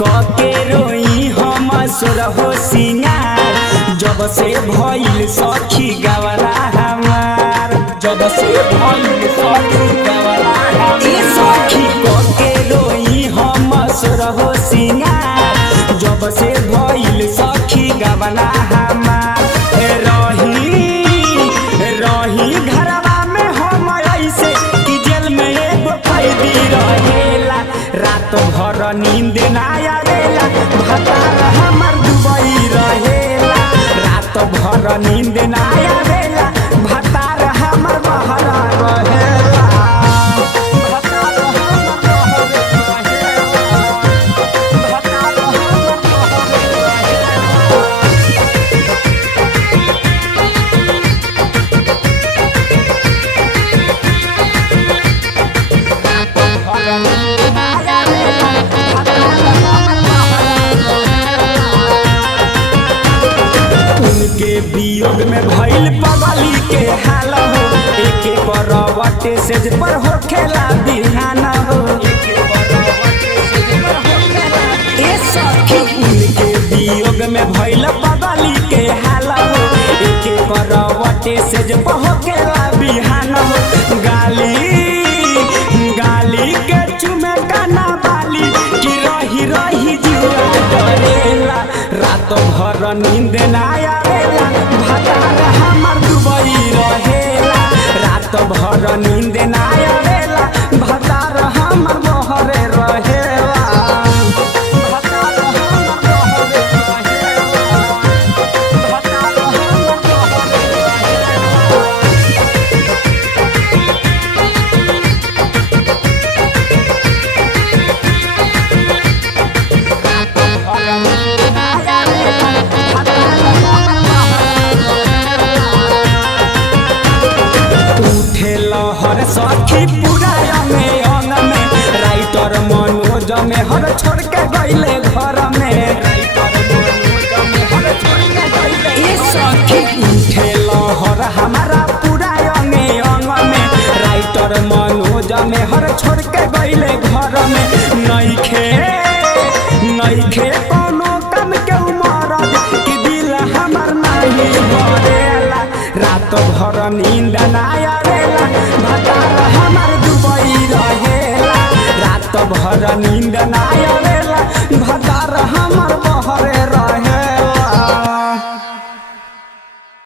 कके रोई हम सुरहो सिंगार जब से भइल सखी गवला हमार जब से भइल सखी गवला हमार ए सखी कके रोई हम सुरहो सिंगार जब से भइल सखी गवला हमार रही घरवा में हम ऐसे कि जेल में एगो कैदी रहेला रात भर नींद ना आवेला भतार हमर दुबई रहेला रात भर नींद ना आवेला भतार हमर बहरा रहेला भतार हमर बहरा रहेला भतार हमर बहरा उनके वियोग में भइल पगली के हाल हो एके करवटे सेज पर हो खेला बिहान हो ए सखी उनके वियोग में भइल पगली के हाल हो एके करवटे सेज पर हो खेला बिहान हो गाली के चुमे काना बाली कि रही जुआ डरेला रात भर नींद ना आवेला भतार हमर दुबई रहेला रात भर नींद ना आवेला भतार हमर बहरे रहेला भतार हमर बहरे रहेला भतार हमर बहरे रहेला हर सखी पूरा अंग में राइटर मनोज में हर छोड़ के गईले घर में ए सखी उठे लहर हमारा पूरा अंग में राइटर मनोज में हर छोड़ के गईले घर में नइखे कोनो काम के उमर कि दिल हमर नहीं भरेला रात भर नींद ना आवेला भतार हमर दुबई रहेला रात भर नींद ना आवेला भतार हमर बहरे